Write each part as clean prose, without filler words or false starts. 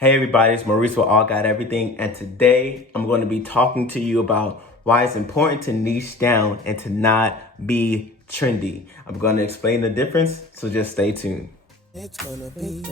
Hey everybody, it's Maurice with All Got Everything, and today I'm going to be talking to you about why it's important to niche down and to not be trendy. I'm going to explain the difference, so just stay tuned. It's gonna be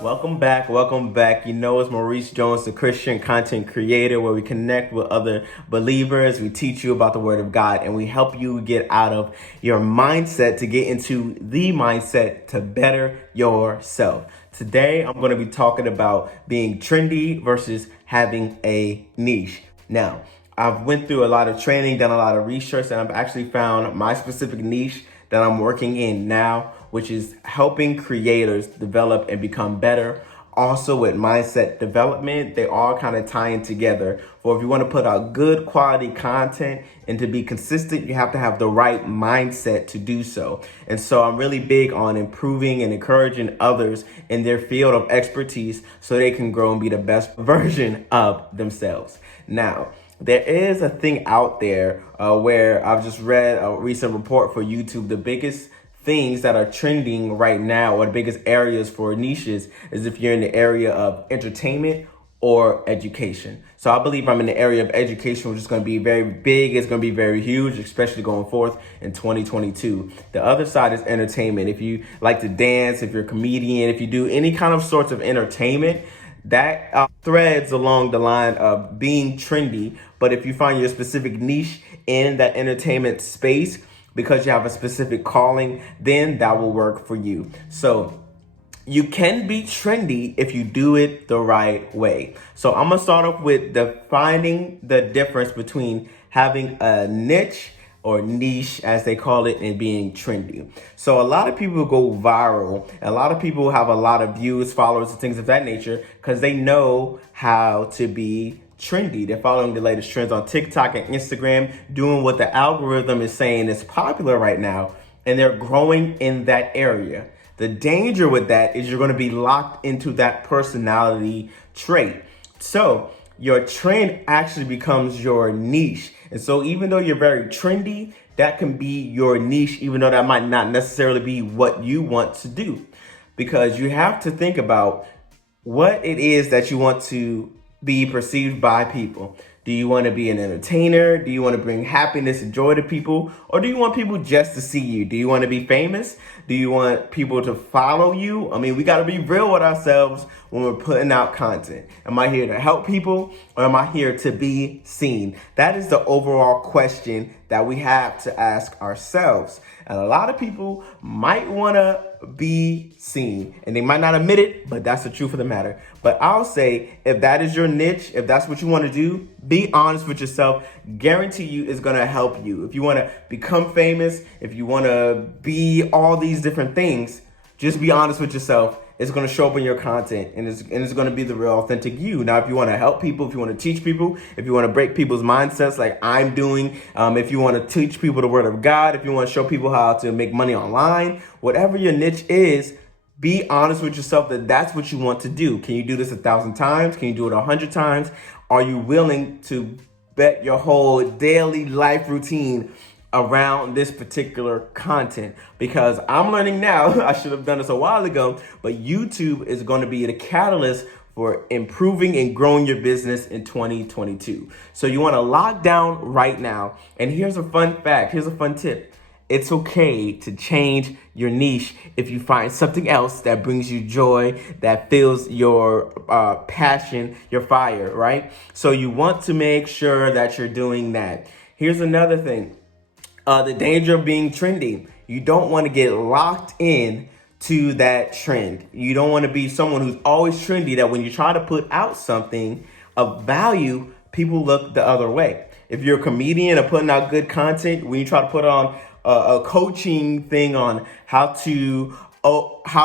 Welcome back. You know, it's Maurice Jones, the Christian content creator, where we connect with other believers. We teach you about the Word of God, and we help you get out of your mindset to get into the mindset to better yourself. Today, I'm going to be talking about being trendy versus having a niche. Now, I've went through a lot of training, done a lot of research, and I've actually found my specific niche that I'm working in now, which is helping creators develop and become better. Also with mindset development, they all kind of tie in together. For if you want to put out good quality content and to be consistent, you have to have the right mindset to do so. And so I'm really big on improving and encouraging others in their field of expertise so they can grow and be the best version of themselves. Now, there is a thing out there where I've just read a recent report for YouTube. The biggest things that are trending right now, or the biggest areas for niches, is if you're in the area of entertainment or education. So I believe I'm in the area of education, which is going to be very big. It's going to be very huge, especially going forth in 2022. The other side is entertainment. If you like to dance, if you're a comedian, if you do any kind of sorts of entertainment, that threads along the line of being trendy. But if you find your specific niche in that entertainment space because you have a specific calling, then that will work for you. So you can be trendy if you do it the right way. So I'm gonna start off with defining the difference between having a niche or niche, as they call it, and being trendy. So a lot of people go viral. A lot of people have a lot of views, followers, and things of that nature because they know how to be trendy. They're following the latest trends on TikTok and Instagram, doing what the algorithm is saying is popular right now, and they're growing in that area. The danger with that is you're going to be locked into that personality trait. So your trend actually becomes your niche. And so even though you're very trendy, that can be your niche, even though that might not necessarily be what you want to do. Because you have to think about what it is that you want to be perceived by people. Do you want to be an entertainer? Do you want to bring happiness and joy to people? Or do you want people just to see you? Do you want to be famous? Do you want people to follow you? I mean, we got to be real with ourselves when we're putting out content. Am I here to help people, or am I here to be seen? That is the overall question that we have to ask ourselves. And a lot of people might want to be seen, and they might not admit it, but that's the truth of the matter. But I'll say, if that is your niche, if that's what you want to do, be honest with yourself. Guarantee you it's going to help you. If you want to become famous, if you want to be all these different things, just be honest with yourself. It's going to show up in your content, and it's going to be the real authentic you. Now, if you want to help people, if you want to teach people, if you want to break people's mindsets like I'm doing, if you want to teach people the Word of God, if you want to show people how to make money online, whatever your niche is, be honest with yourself that that's what you want to do. Can you do this 1,000 times? Can you do it 100 times? Are you willing to bet your whole daily life routine around this particular content? Because I'm learning now, I should have done this a while ago, but YouTube is going to be the catalyst for improving and growing your business in 2022. So you want to lock down right now. And here's a fun fact, here's a fun tip. It's okay to change your niche if you find something else that brings you joy, that fills your passion, your fire, right? So you want to make sure that you're doing that. Here's another thing. The danger of being trendy. You don't want to get locked in to that trend. You don't want to be someone who's always trendy, that when you try to put out something of value, people look the other way. If you're a comedian or putting out good content, when you try to put on a coaching thing on how to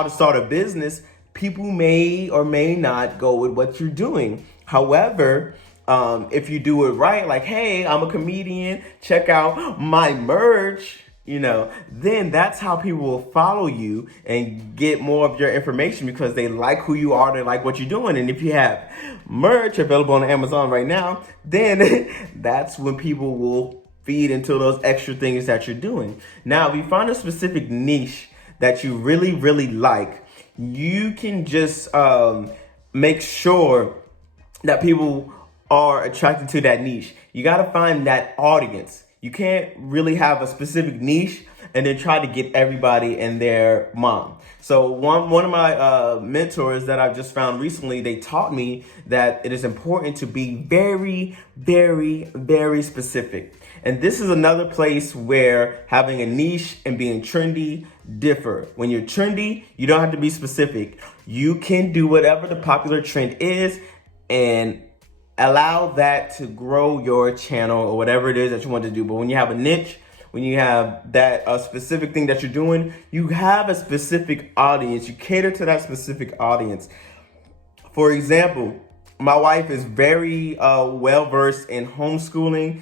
start a business, people may or may not go with what you're doing. However, if you do it right, like, hey, I'm a comedian, check out my merch, then that's how people will follow you and get more of your information because they like who you are, they like what you're doing. And if you have merch available on Amazon right now, then that's when people will feed into those extra things that you're doing. Now, if you find a specific niche that you really, really like, you can just make sure that people are attracted to that niche. You got to find that audience. You can't really have a specific niche and then try to get everybody and their mom. So one of my mentors that I've just found recently, they taught me that it is important to be very, very, very specific. And this is another place where having a niche and being trendy differ. When you're trendy, you don't have to be specific. You can do whatever the popular trend is and allow that to grow your channel or whatever it is that you want to do. But when you have a niche, when you have that specific thing that you're doing, you have a specific audience. You cater to that specific audience. For example, my wife is very well versed in homeschooling.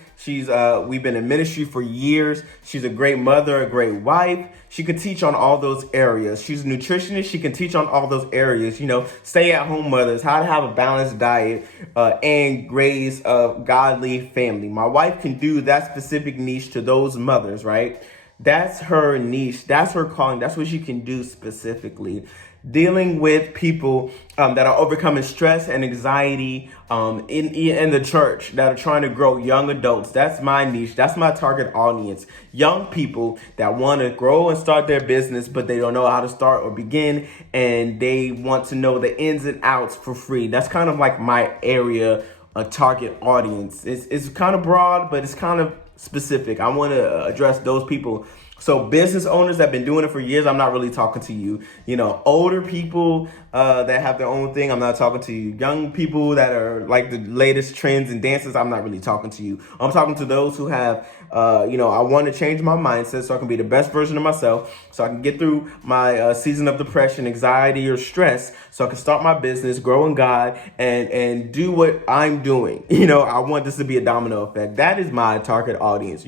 We've been in ministry for years. She's a great mother, a great wife. She can teach on all those areas. She's a nutritionist. She can teach on all those areas. Stay-at-home mothers, how to have a balanced diet, and raise a godly family. My wife can do that specific niche to those mothers, right? That's her niche. That's her calling. That's what she can do specifically. Dealing with people that are overcoming stress and anxiety in the church that are trying to grow young adults. That's my niche. That's my target audience. Young people that want to grow and start their business, but they don't know how to start or begin, and they want to know the ins and outs for free. That's kind of like my area, a target audience. It's kind of broad, but it's kind of specific. I want to address those people. So business owners that have been doing it for years, I'm not really talking to you. Older people that have their own thing, I'm not talking to you. Young people that are like the latest trends and dances, I'm not really talking to you. I'm talking to those who have, I want to change my mindset so I can be the best version of myself, so I can get through my season of depression, anxiety, or stress, so I can start my business, grow in God, and do what I'm doing. I want this to be a domino effect. That is my target audience.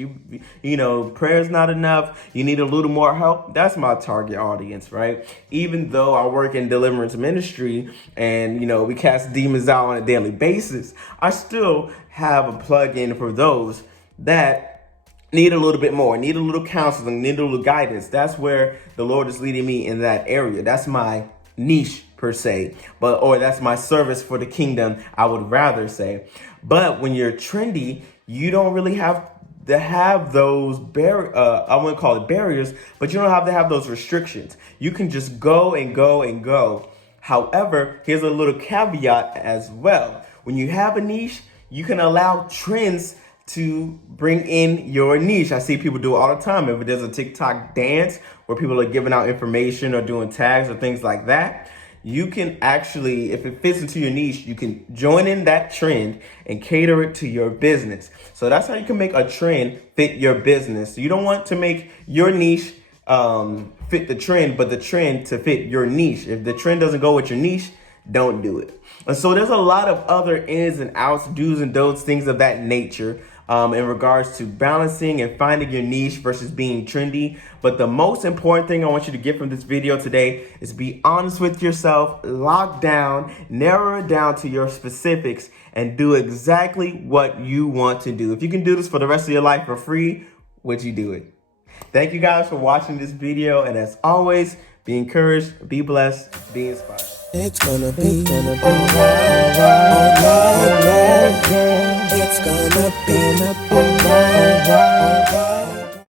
Prayer's not enough. You need a little more help. That's my target audience, right? Even though I work in deliverance ministry and, we cast demons out on a daily basis, I still have a plug-in for those that need a little bit more, need a little counseling, need a little guidance. That's where the Lord is leading me in that area. That's my niche per se, or that's my service for the kingdom, I would rather say. But when you're trendy, you don't really have to have those I wouldn't call it barriers, but you don't have to have those restrictions. You can just go and go and go. However, here's a little caveat as well. When you have a niche, you can allow trends to bring in your niche. I see people do it all the time. If there's a TikTok dance where people are giving out information or doing tags or things like that, you can actually, if it fits into your niche, you can join in that trend and cater it to your business. So that's how you can make a trend fit your business. So you don't want to make your niche fit the trend, but the trend to fit your niche. If the trend doesn't go with your niche, don't do it. And so there's a lot of other ins and outs, do's and don'ts, things of that nature in regards to balancing and finding your niche versus being trendy. But the most important thing I want you to get from this video today is be honest with yourself, lock down, narrow it down to your specifics, and do exactly what you want to do. If you can do this for the rest of your life for free, would you do it? Thank you guys for watching this video. And as always, be encouraged, be blessed, be inspired. It's gonna be alright. It's gonna be alright.